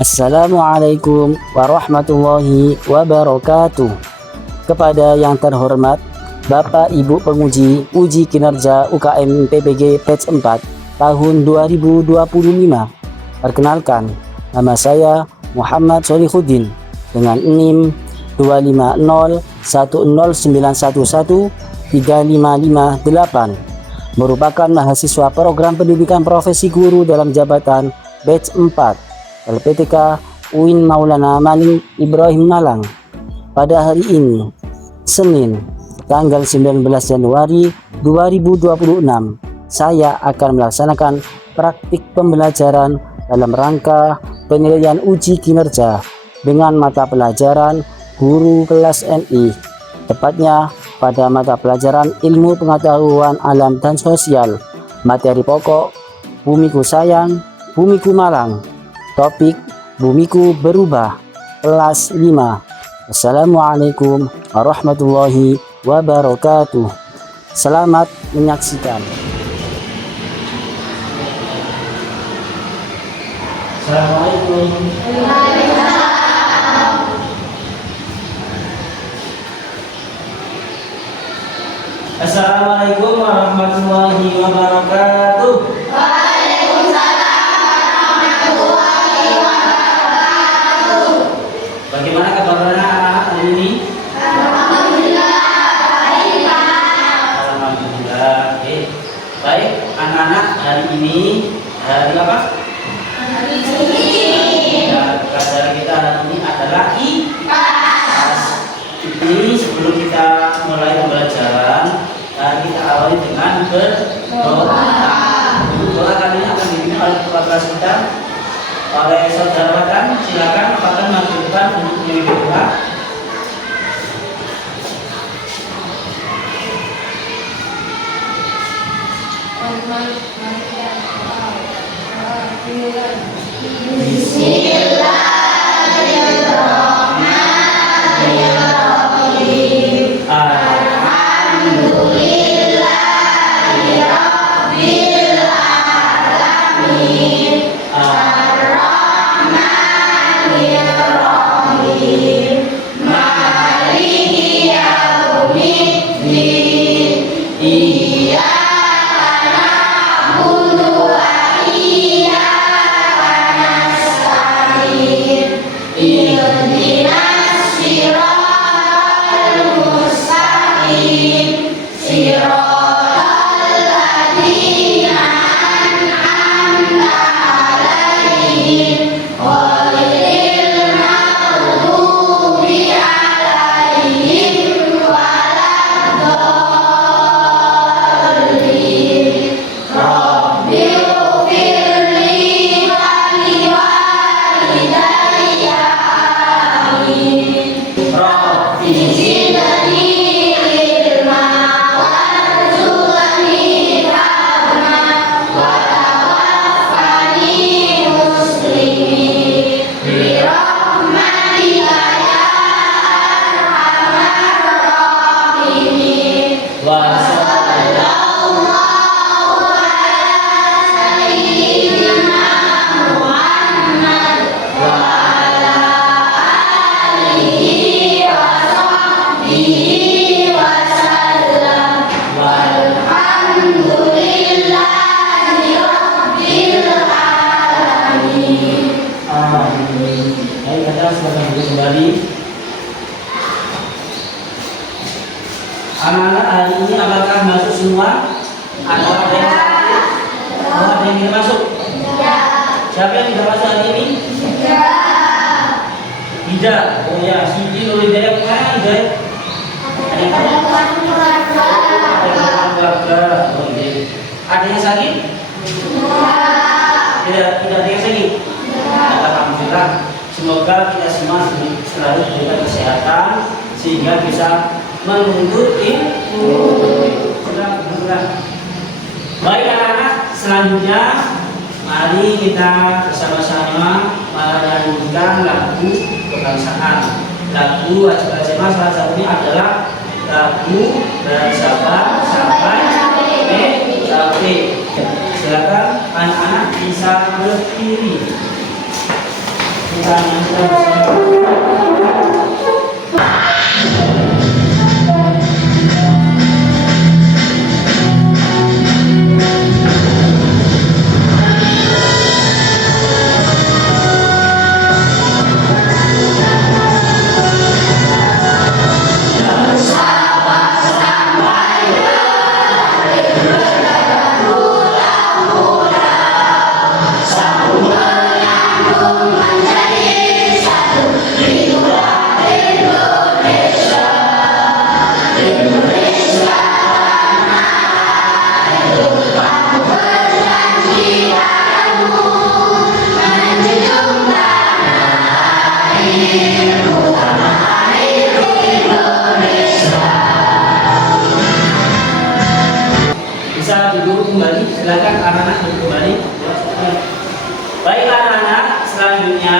Assalamualaikum warahmatullahi wabarakatuh. Kepada yang terhormat Bapak Ibu penguji uji kinerja UKM PPG batch 4 tahun 2025. Perkenalkan, nama saya Muhammad Solihuddin dengan NIM 25009113558, merupakan mahasiswa program pendidikan profesi guru dalam jabatan batch 4 LPTK UIN Maulana Maning Ibrahim Malang. Pada hari ini, Senin, tanggal 19 Januari 2026, saya akan melaksanakan praktik pembelajaran dalam rangka penilaian uji kinerja dengan mata pelajaran guru kelas NI, tepatnya pada mata pelajaran ilmu pengetahuan alam dan sosial, materi pokok Bumiku Sayang, Bumiku Malang. Topik Bumiku Berubah, kelas 5. Assalamualaikum warahmatullahi wabarakatuh. Selamat menyaksikan. Assalamualaikum. Assalamualaikum warahmatullahi wabarakatuh. Bagaimana kabar anak-anak hari ini? Alhamdulillah, baik Pak. Alhamdulillah. Oke. Baik, anak-anak, hari ini hari apa? Hari ini. Nah, pelajaran kita hari ini adalah IPAS. Ini sebelum kita mulai pembelajaran, kita awali dengan berdoa. Doa kali ini akan dipimpin oleh kepala kelas kita, oleh saudara Watan. Silakan Watan maju depan untuk mengirim doa. Bismillahirrahmanirrahim. Alhamdulillahirabbil alamin. Ar-Rahmanir-Rahim. Maliki yaumiddin. Iyyaka na'budu wa iyyaka nasta'in. Ihdinas siratal mustaqim. Siratal ladzina an'amta 'alaihim ghairil maghdubi 'alaihim waladdallin. Rabbighfirli wa liwalidayya. Amin. Rabbi zidni ilma warzuqni fahma wa tawaffani muslimin birahmatika ya arhamar rahimin. Wa sallallahu ala sayyidina Muhammad wa ala alihi wa sahbihi wa sallam. Walhamdulillahi rabbil alamin. Amin. Baik, kita silakan duduk kembali. Anak-anak, hari ini apakah masuk semua? Atau ada yang sakit? Oh, ada yang tidak masuk? Siapa yang tidak masuk hari ini? Tidak. Oh ya, Siti Nurhidayah kemana? Hidayah? Ada yang keluarga. Oh, iya. Ada yang sakit? Tidak ada yang sakit? Alhamdulillah. Semoga kita semua selalu diberikan kesehatan sehingga bisa menuntut ilmu. Baik anak-anak, selanjutnya mari kita bersama-sama menyanyikan lagu kebangsaan. Lagu wajib SMA salah satunya adalah lagu dari Sabang sampai Merauke. Silakan anak-anak bisa berdiri. Bisa duduk kembali, silakan anak-anak duduk kembali. Baik anak-anak, selanjutnya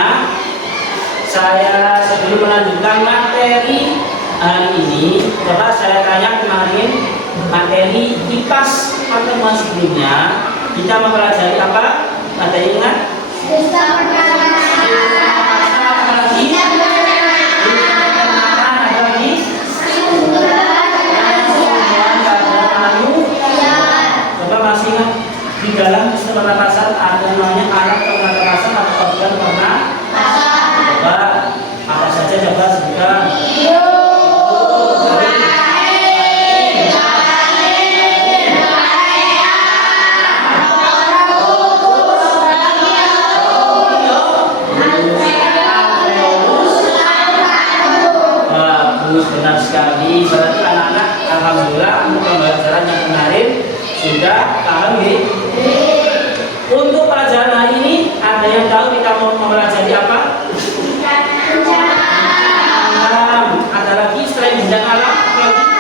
saya sebelum melanjutkan materi hari ini, coba saya tanya kemarin materi IPAS pertemuan sebelumnya kita mempelajari apa? Materi ingat? Di dalam sistem pernapasan ada namanya alat pernapasan atau organ pernapasan. Coba apa saja coba sebutkan. Bagus, benar sekali. Berarti anak-anak alhamdulillah untuk pembelajaran yang kemarin sudah paham ya? Untuk pelajaran hari ini ada yang tahu kita mau mempelajari apa? Alam. Ada lagi selain bencana alam?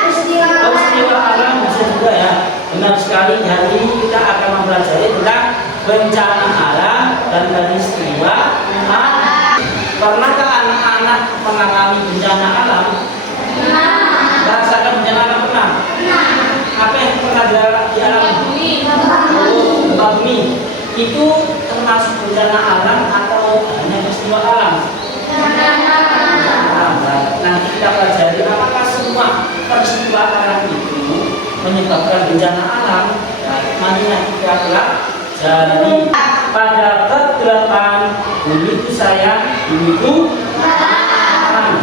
Peristiwa alam bisa juga ya. Benar sekali, hari ini kita akan mempelajari tentang bencana alam dan peristiwa alam. Pernahkah anak-anak mengalami bencana alam? Merasakan bencana alam pernah? Apa yang pernah dialami? Gempa bumi. Itu termasuk bencana alam atau hanya peristiwa alam? Nanti kita pelajari apakah semua peristiwa alam itu menyebabkan bencana alam. Nanti kita pelajari. Pada ke-8 bumi itu sayang, bumi itu alam.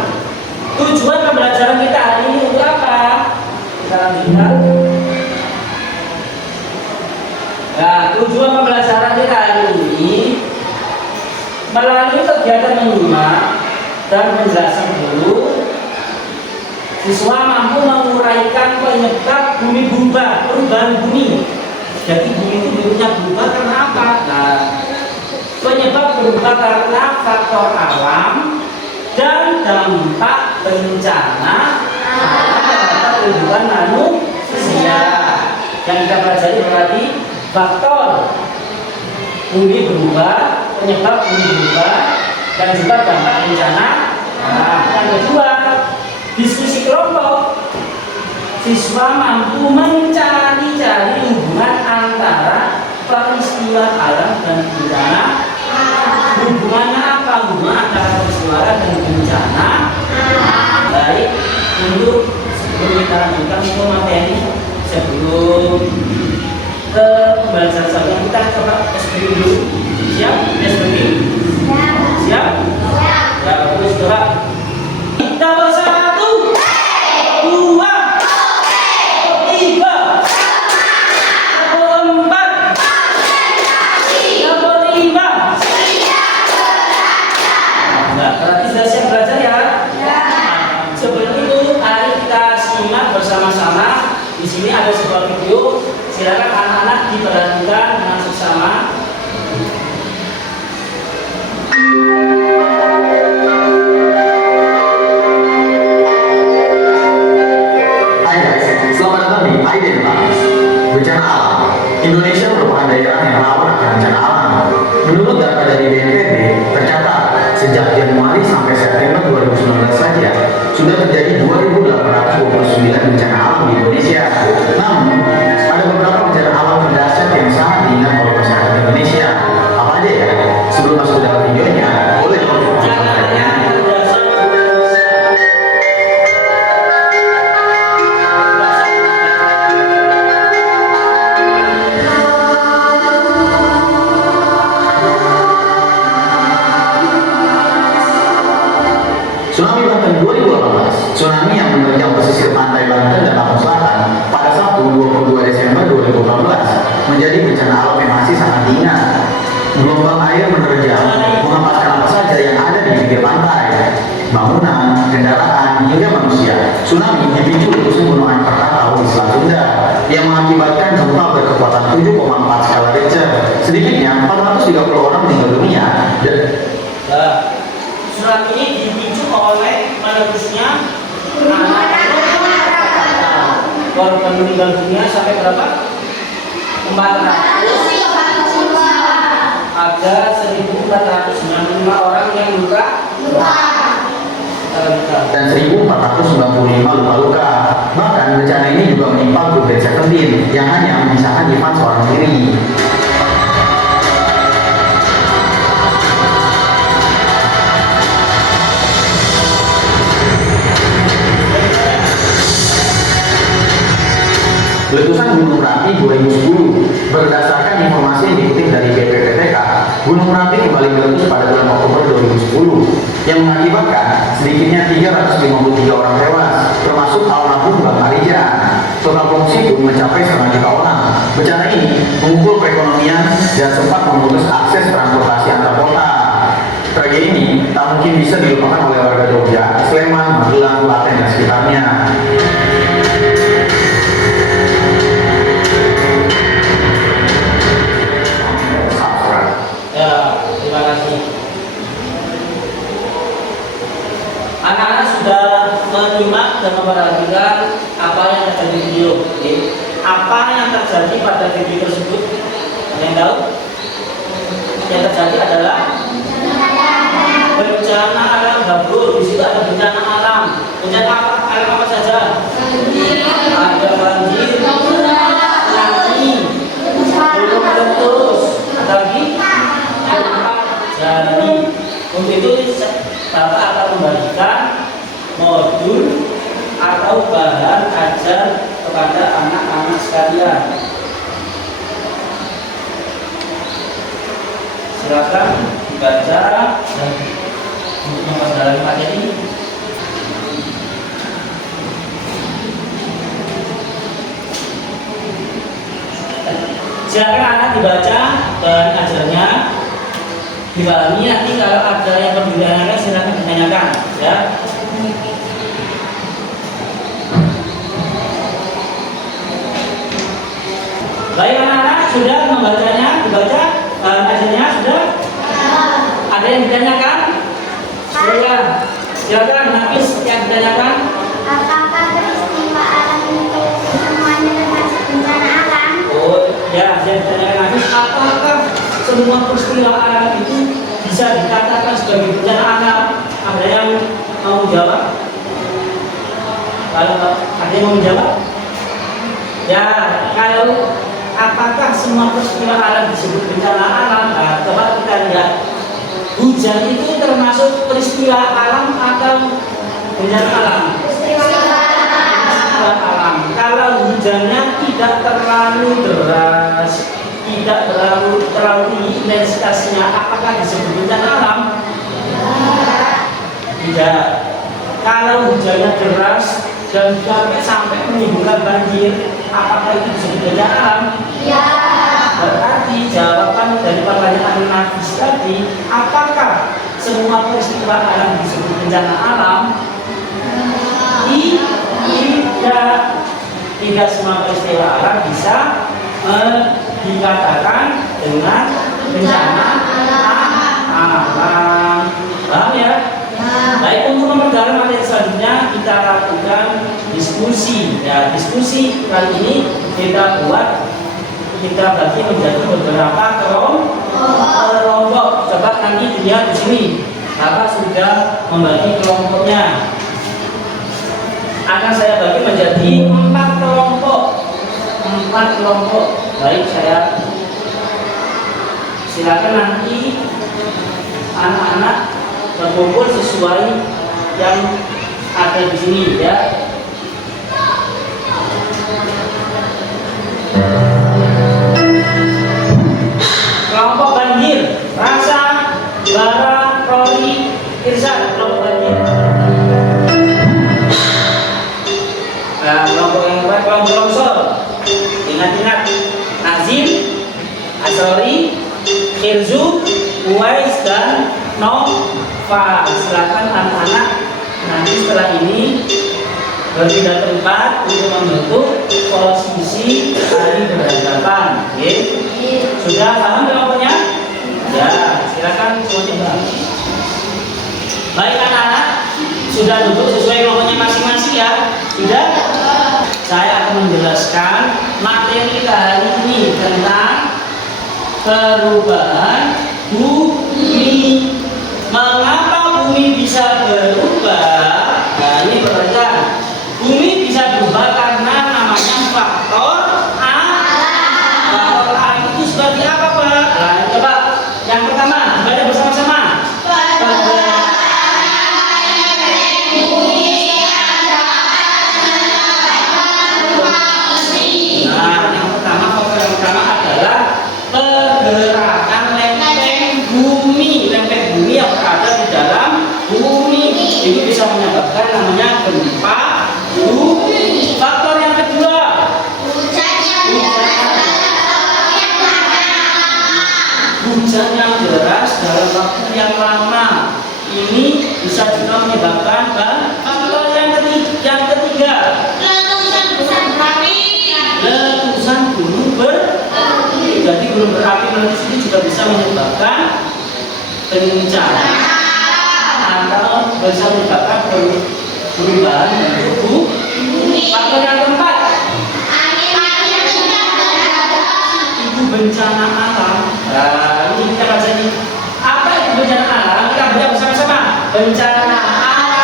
Tujuan pembelajaran kita hari ini untuk apa? Kita lanjutkan. Nah, tujuan pembelajaran kita hari ini melalui kegiatan menyimak dan penjelasan dulu, siswa mampu menguraikan penyebab bumi berubah, perubahan bumi. Jadi bumi itu bentuknya berubah karena apa? Nah, penyebab berubah karena faktor alam dan dampak bencana terhadap kehidupan manusia. Yang kita pelajari berarti faktor bumi berubah, penyebab bumi berubah, dan juga dampak bencana. Nah, yang kedua, diskusi kelompok. Siswa mampu mencari-cari hubungan antara peristiwa alam dan bencana. Hubungannya apa? Hubungan antara peristiwa alam dan bencana. Baik, untuk sebelum kita lanjutkan ke materi, sebelum ke pembelajaran sahabat kita coba SBI dulu. Siap? SBI? Siap? Ya, bagus, coba. Kita bersatu. 2 3 4 5 Nah, berarti sudah siap belajar ya? Sebelum itu, mari kita simak bersama-sama. Di sini ada sebuah video. Silakan anak-anak diperhatikan dengan seksama. Gelombang air menerjang menghempaskan apa saja yang ada di pinggir pantai, bangunan, kendaraan, hingga manusia. Tsunami dipicu letusan gunung anak Krakatau di Selat Sunda yang mengakibatkan gempa berkekuatan 7,4 skala Richter. Sedikitnya 430 orang meninggal dunia dan tsunami ini dipicu oleh meletusnya korban meninggal dunia sampai berapa? 400. Ada 1.495 orang yang luka dan 1.495 luka-luka. Bahkan bencana ini juga menimpa grup Band 17 yang hanya menyisakan Ivan seorang diri. Letusan Gunung Merapi 2010. Berdasarkan informasi yang dikutip dari BPPTK, Gunung Merapi kembali meletus pada bulan Oktober 2010 yang mengakibatkan sedikitnya 353 orang tewas, termasuk almarhum Bang Arijan. Total pengungsi pun mencapai 1,5 juta orang. Bencana ini memukul perekonomian dan sempat memutus akses transportasi antar kota. Tragedi ini tak mungkin bisa dilupakan oleh warga Jogja, Sleman, Magelang, Klaten, dan sekitarnya. Terima kasih. Anak-anak sudah menyimak dan memperhatikan apa yang terjadi di video. Apa yang terjadi pada video tersebut? Ada yang tahu? Yang terjadi adalah bencana alam gabur. Di situ ada bencana alam. Bencana alam apa saja? Ada banjir, tsunami, gunung meletus, ada lagi jadi untuk itu Bapak akan membagikan modul atau bahan ajar kepada anak-anak sekalian. Silakan dibaca dan untuk mempelajari materi. Silakan anak dibaca bahan ajarnya. Dipahami, nanti kalau ada yang perlu ditanyakan silakan ditanyakan ya. Baik anak-anak sudah membacanya, dibaca ajarnya sudah? Ada yang ditanyakan? Silakan Nafis yang ditanyakan. Apakah peristiwa alam itu semuanya termasuk bencana alam? Oh ya, yang ditanyakan Nafis, apakah semua peristiwa alam itu bisa dikatakan sebagai bencana alam? Ada yang mau jawab? Kalau ada yang mau jawab? Ya, kalau apakah semua peristiwa alam disebut bencana alam? Nah, coba kita lihat. Hujan itu termasuk peristiwa alam atau bencana alam? Peristiwa alam. Kalau hujannya tidak terlalu deras, tidak terlalu tinggi intensitasnya, apakah disebut bencana alam? Tidak. Kalau hujannya deras dan sampai menimbulkan banjir, apakah itu disebut bencana alam? Ya. Berarti jawaban dari pertanyaan Nafis tadi, apakah semua peristiwa alam disebut bencana alam? Tidak semua peristiwa alam bisa dikatakan dengan bencana alam. Paham ya? Baik, untuk memperdalam materi selanjutnya kita lakukan diskusi. Ya, diskusi kali ini kita bagi menjadi beberapa kelompok. Coba nanti dilihat di sini. Bapak sudah membagi kelompoknya. Akan saya bagi menjadi 4 kelompok. Baik, saya silakan nanti anak-anak berkumpul sesuai yang ada di sini ya. Kelompok banjir, Rasa, Bara, Rory, Irsan, kelompok banjir. Nah, kelompok yang kedua kelompok longsor. Ingat-ingat, Nazim, Asrori, Ilzu, Uwais, dan Nova. Silakan anak-anak nanti setelah ini berpindah tempat untuk membentuk posisi tali berhadapan. Sudah paham kelompoknya? Ya, silakan semuanya. Baik anak-anak, sudah duduk sesuai kelompoknya masing-masing ya? Sudah? Saya akan menjelaskan materi kita hari ini tentang perubahan bumi. Mengapa bumi bisa berubah? Nah, ini pertanyaan. Bumi bisa berubah karena namanya faktor alam. Faktor alam itu seperti apa, Pak? Nah, coba yang pertama baca bersama-sama. Pergerakan lempeng bumi yang berada di dalam bumi itu bisa menyebabkan namanya gempa bumi. Faktor yang kedua, hujan yang deras dalam waktu yang lama. Ini bisa juga menyebabkan faktor yang ketiga, letusan gunung berapi. Jadi gunung berapi meletus ini juga bisa menyebabkan bencana atau bisa menyebabkan perubahan bentuk bumi. Faktor yang keempat, itu bencana alam. Nah, ini kita baca ini. Apa itu bencana alam? Kita baca bersama-sama. Bencana alam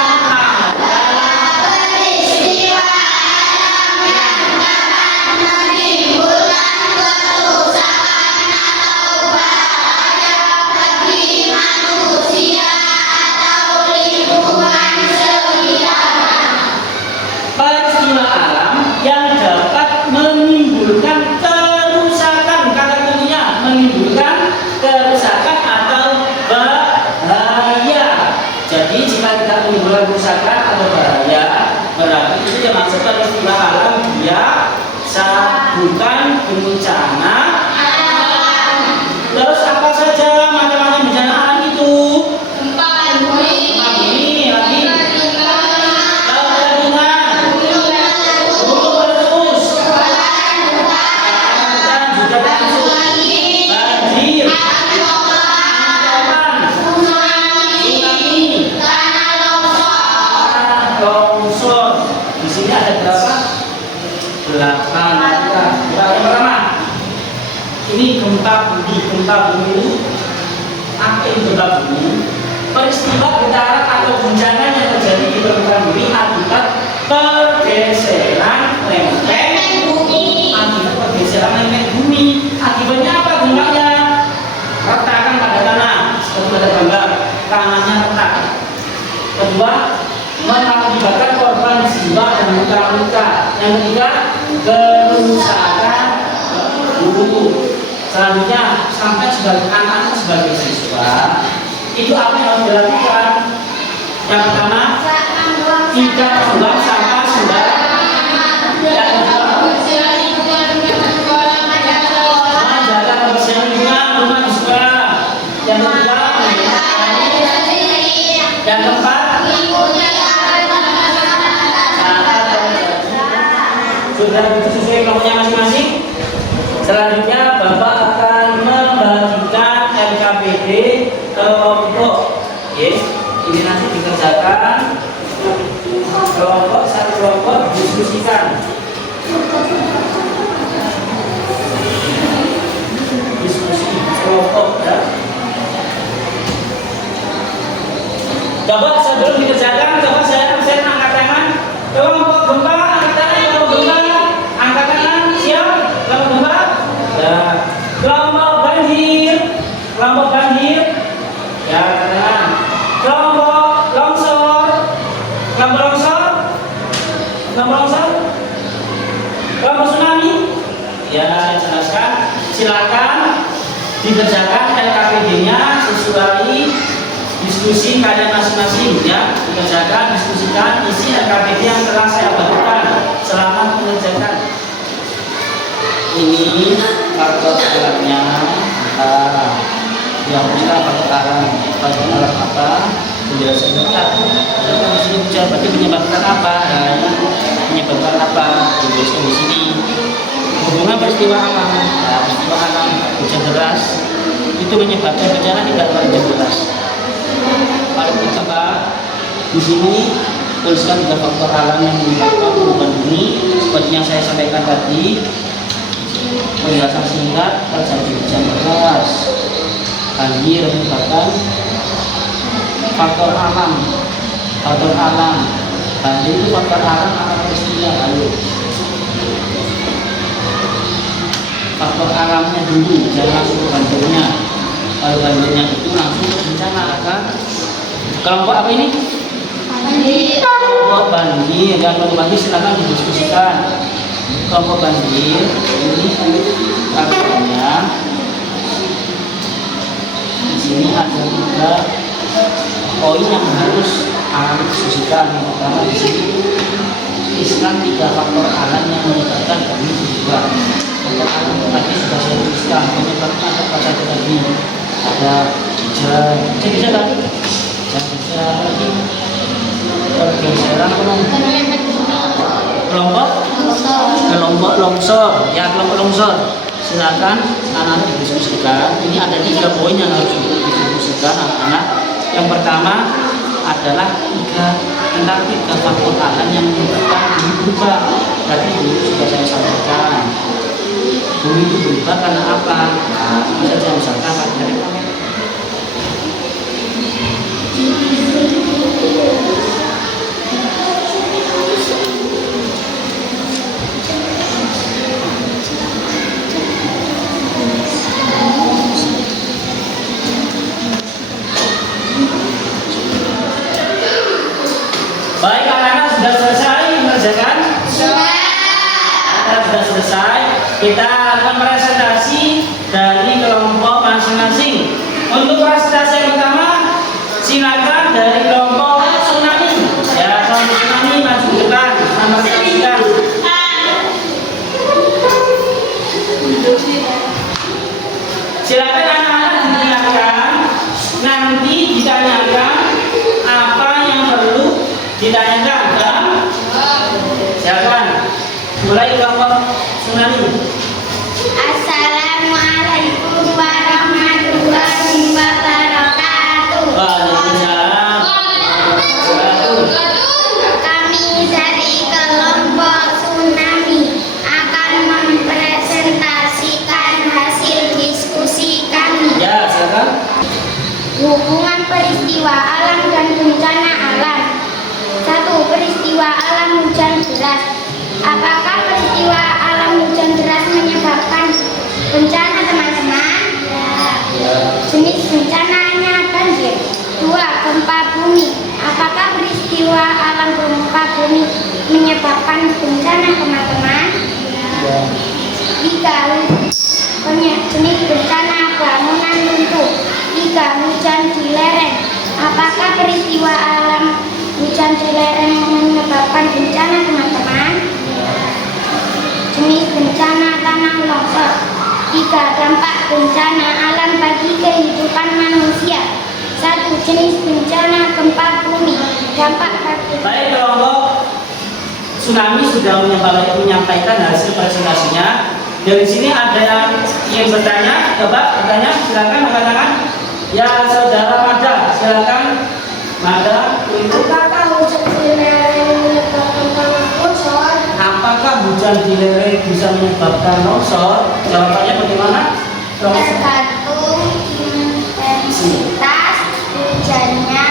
adalah peristiwa alam yang dapat menimbulkan kerusakan atau bahaya bagi manusia atau lingkungan sekitar. Peristiwa alam yang dapat menimbulkan kerusakan, kata kuncinya menimbulkan kerusakan atau bahaya. Jadi jika tidak menimbulkan kerusakan atau bahaya, berarti itu yang maksud peristiwa alam biasa, bukan bencana alam. Terus apa saja macam-macam bencana alam itu? Gempa bumi lagi. Ini gempa bumi itu apa itu gempa bumi? Peristiwa getaran atau guncangan yang terjadi di permukaan bumi akibat pergeseran lempeng bumi. Akibatnya apa gempanya? Retakan pada tanah, seperti pada gambar, tanahnya retak. Kedua, mengakibatkan korban jiwa dan luka-luka. Yang ketiga, kerusakan buku. Selanjutnya, sampai sebagai anak sebagai siswa, itu apa yang harus dilakukan? Yang pertama, tidak membuang sampah sembarangan. Yang kedua, menjaga kebersihan lingkungan rumah di sekolah. Yang ketiga, yang keempat, sudah sesuai kelompoknya masing-masing. Selanjutnya Bapak akan membagikan LKPD kelompok. Ini nanti dikerjakan kelompok satu kelompok diskusikan. Diskusi kelompok ya. Coba sebelum dikerjakan, coba saya angkat tangan. Kelompok gempa angkat tangan. Kelompok gempa angkat tangan. Siap? Kelompok gempa. Ya. Kelompok banjir. Kelompok banjir. Ya, angkat tangan. Kelompok longsor. Kelompok longsor. Kelompok longsor. Kelompok tsunami. Ya, jelaskan. Silakan dikerjakan LKPD-nya sesuai diskusi kalian masing-masing ya. Dikerjakan, diskusikan isi LKPD yang telah saya bagikan. Selamat mengerjakan. Ini kartu alatnya. dihapuskan faktor alam. Faktor alam apa? Penjelasan lengkap. Ada di sini hujan, berarti menyebabkan apa? Nah, menyebabkan apa? Dijelaskan di sini. Hubungan peristiwa alam, nah, peristiwa alam hujan deras itu menyebabkan bencana tidak hujan deras. Kalau kita di sini tuliskan tiga faktor alam yang menyebabkan perubahan bumi seperti yang saya sampaikan tadi. Penjelasan singkat, terjadi hujan deras, banjir menyebabkan faktor alam. Faktor alam, banjir itu faktor alam atau peristiwa lalu. Faktor alamnya dulu, jangan langsung ke banjirnya. Kalau banjirnya itu langsung ke bencana akan kelompok apa ini? Banjir. Kelompok banjir, dan kelompok banjir silakan didiskusikan. Kelompok banjir ini katanya di sini ada 3 poin yang harus didiskusikan. Yang pertama di sini Islam 3 faktor alam yang menyebabkan kami juga. Faktor alam tadi sudah saya tuliskan, menyebabkan apa saja tadi. Ada hujan, bisa kan? Bisa lagi. Pergeseran kelompok longsor, ya kelompok longsor. Silakan anak-anak didiskusikan. Ini ada 3 poin yang harus didiskusikan anak-anak. Yang pertama adalah tentang 3 faktor alam yang menyebabkan bumi berubah. Tadi dulu sudah saya sampaikan. Bumi itu berubah karena apa? Nah, bisa saya misalkan dari baik, anak-anak sudah selesai mengerjakan? Sudah selesai. Kita akan presentasi dari kelompok masing-masing. Untuk presentasi yang pertama, silakan dari kelompok tsunami. Ya, kelompok tsunami maju ke depan. Nama presentasikan. Silakan anak-anak ditanyakan. Nanti ditanyakan apa yang perlu ditanyakan kan? Silakan. Mulai kelompok tsunami. Assalamualaikum warahmatullahi wabarakatuh. Waalaikumsalam. Kami dari kelompok tsunami akan mempresentasikan hasil diskusi kami. Ya, silakan. Hubungan peristiwa alam dan bencana alam. 1. Peristiwa alam hujan deras. Apakah peristiwa alam hujan deras menyebabkan bencana, teman-teman? Ya. Jenis bencananya banjir. 2. Gempa bumi. Apakah peristiwa alam gempa bumi menyebabkan bencana, teman-teman? Ya. 3. Jenis bencana bangunan runtuh. 3. Hujan di lereng. Apakah peristiwa alam hujan di lereng menyebabkan bencana, teman-teman? Jenis bencana tanah longsor. 3. Dampak bencana alam bagi kehidupan manusia. 1. Jenis bencana gempa bumi. Dampak bagi Baik, kelompok tsunami sudah menyampaikan hasil presentasinya. Dari sini ada yang bertanya, coba bertanya, silakan mengatakan. Ya, saudara Mada, silakan. Mada, itu. Apakah hujan di lereng menyebabkan tanah longsor? Apakah hujan di lereng bisa menyebabkan longsor? Jawabannya bagaimana? Tergantung intensitas hujannya.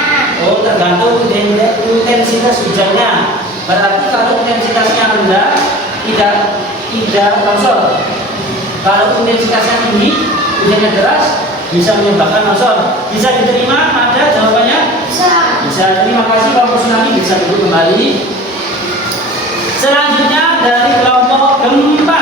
Oh, tergantung intensitas hujannya. Berarti kalau intensitasnya rendah, tidak longsor. Kalau intensitasnya tinggi, hujannya deras, bisa menyebabkan longsor. Bisa diterima? Ada jawabannya? Bisa. Terima kasih kelompok tsunami, bisa duduk kembali. Selanjutnya dari kelompok gempa.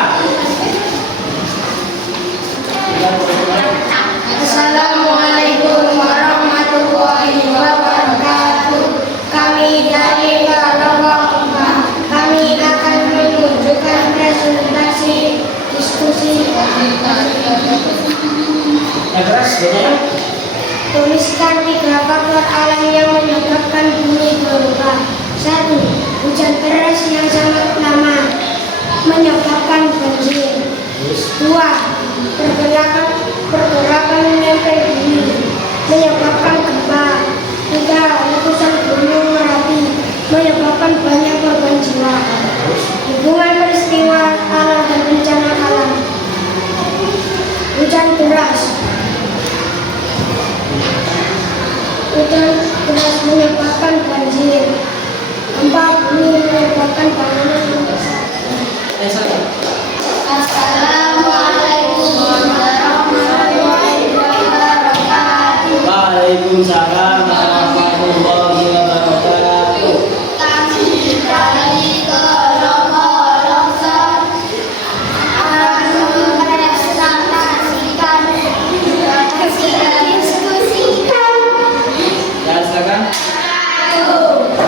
Assalamualaikum warahmatullahi wabarakatuh. Kami dari kelompok gempa. Kami akan menunjukkan presentasi diskusi. Yang keras, ya. Tuliskan 3 faktor alam yang menyebabkan bumi berubah. 1. Hujan deras yang sangat lama menyebabkan banjir. 2. Pergerakan lempeng bumi menyebabkan gempa. 3. Letusan gunung Merapi menyebabkan banyak korban jiwa. Hubungan peristiwa alam dan bencana alam. Hujan deras menyebabkan banjir. Gempa bumi menyebabkan bangunan yang besar. Assalamualaikum warahmatullahi wabarakatuh. Waalaikumsalam warahmatullahi wabarakatuh. Kami dari Kelompok akan mempresentasikan diskusikan. Ya, silakan.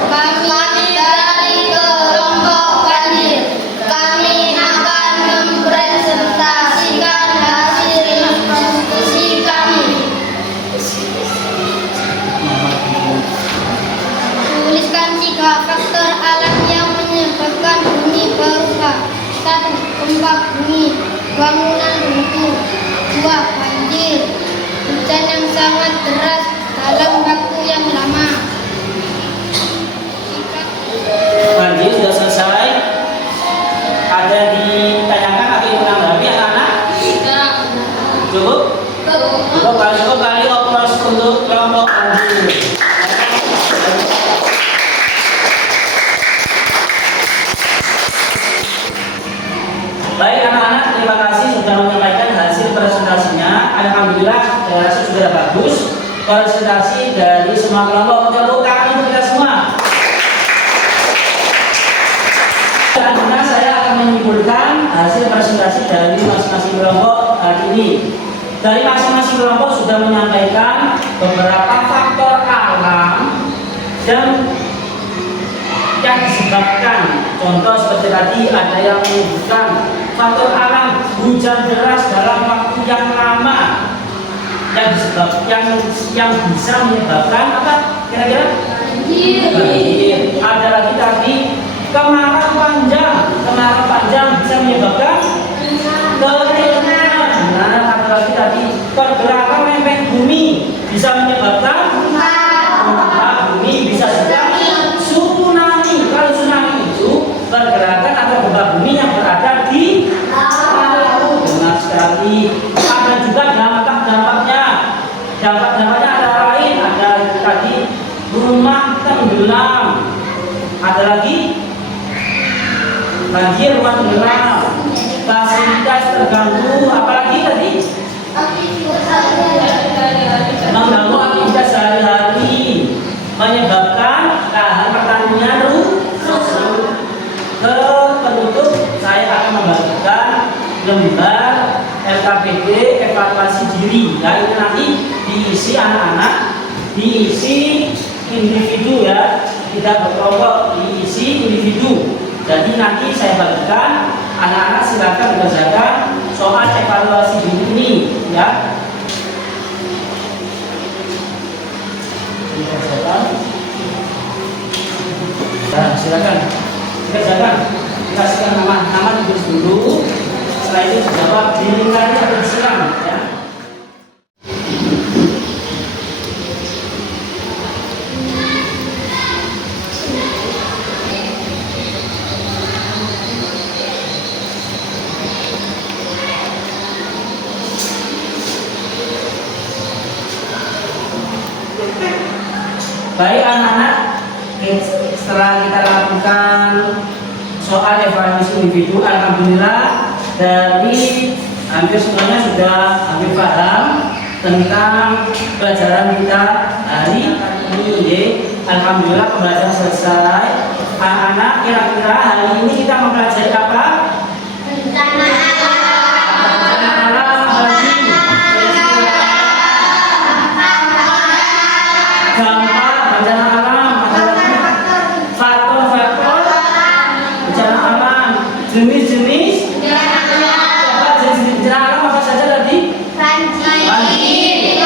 Kami dari kelompok Kadir. Kami akan mempresentasikan hasil diskusi kami. Tuliskan 3 faktor alam yang menyebabkan bumi berubah. 1. Gempa bumi, bangunan runtuh. 2. Banjir, hujan yang sangat deras dalam waktu yang lama. Banjir sudah selesai. Ada ditanyakan atau menanggapi anak-anak? Cukup? Cukup kali operasi untuk kelompok banjir. Baik anak-anak, terima kasih sudah menyampaikan hasil presentasinya. Alhamdulillah sudah bagus presentasi dari semua kelompok. Tepuk tangan untuk kita semua. Selanjutnya saya akan menyimpulkan hasil presentasi dari masing-masing kelompok hari ini. Dari masing-masing kelompok sudah menyampaikan beberapa faktor alam dan yang disebabkan. Contoh seperti tadi ada yang menyebutkan faktor alam hujan deras dalam waktu yang lama yang bisa menyebabkan apa kira-kira? Banjir. Ada lagi tadi kemarau panjang bisa menyebabkan kekeringan. Nah, ada lagi tadi pergerakan lempeng bumi bisa menyebabkan gempa bumi, bisa juga tsunami. Kalau tsunami itu pergerakan atau gempa bumi yang berada di laut. Benar sekali. Ada juga dampak-dampaknya. Dampak-dampaknya ada lain. Ada tadi rumah tenggelam. Ada lagi banjir, rumah tenggelam, fasilitas terganggu, apalagi tadi mengganggu aktivitas sehari-hari, menyebabkan lahan pertanian rusak. Ke penutup saya akan membagikan lembar LKPD evaluasi diri. Ya, ini nanti diisi anak-anak, diisi individu ya, tidak berkelompok, diisi individu. Jadi nanti saya bagikan, anak-anak silakan mengerjakan soal evaluasi diri ini ya. Nah, silakan dikerjakan, dikasihkan nama tulis dulu. Setelah itu dijawab dilingkari atau disiram ya. Baik anak-anak, setelah kita lakukan soal evaluasi individu, alhamdulillah dari hampir semuanya sudah hampir paham tentang pelajaran kita hari ini. Alhamdulillah pembelajaran selesai. Anak-anak, kira-kira hari ini kita mempelajari apa? Bencana alam apalagi? Dampak bencana alam, ada lagi faktor-faktor bencana alam, jenis-jenis bencana alam apa saja tadi? banjir,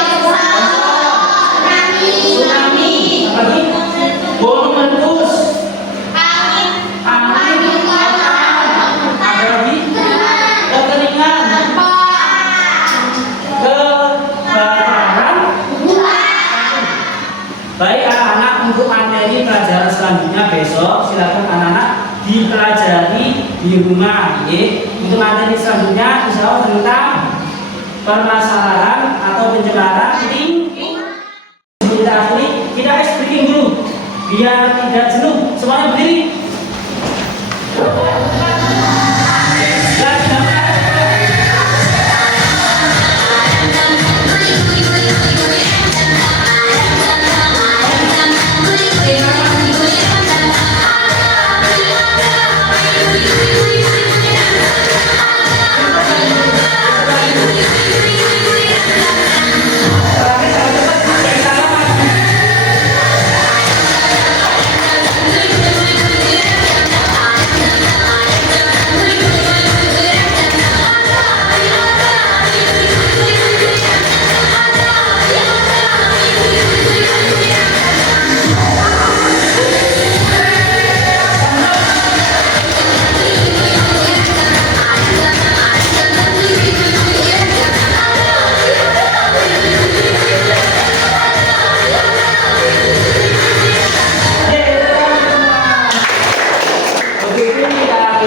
Baik anak-anak, untuk materi pelajaran selanjutnya besok silakan anak-anak dipelajari di rumah. Untuk materi selanjutnya insya Allah tentang permasalahan atau pencemaran lingkungan. Kita akhiri, kita ice breaking dulu biar tidak jenuh. Semuanya berdiri.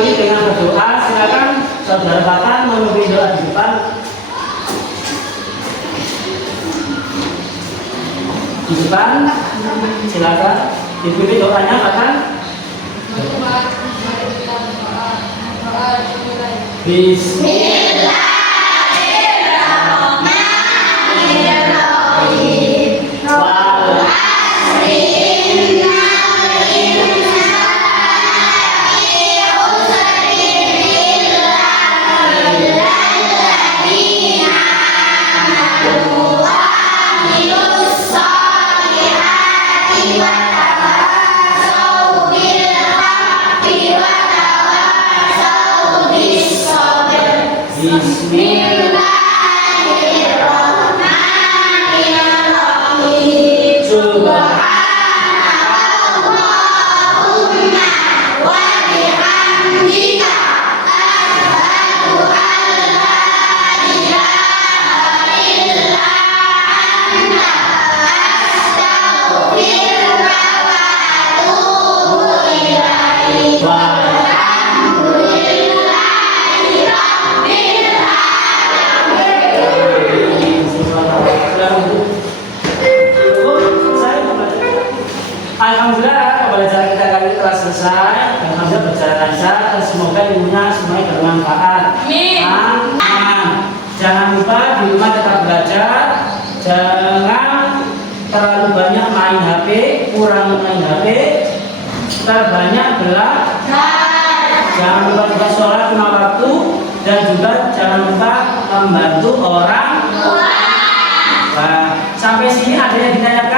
Dengan berdoa, silakan saudara Patan memimpin doa di depan. Di depan, silakan dipimpin doanya Patan. Bismillahirrahmanirrahim. Bismillahirrahmanirrahim. Subhanallahumma wa bihamdika asyhadu an la ilaha illa anta astaghfiruka wa atubu ilaik. Alhamdulillah pembelajaran kita kali ini telah selesai. Alhamdulillah berjalan lancar dan semoga ilmunya semuanya bermanfaat. Amin. Jangan lupa di rumah tetap belajar. Jangan terlalu banyak main HP, kurang main HP. Terbanyak belajar. Jangan lupa juga sholat lima waktu dan juga jangan lupa membantu orang tua. Sampai sini ada yang ditanya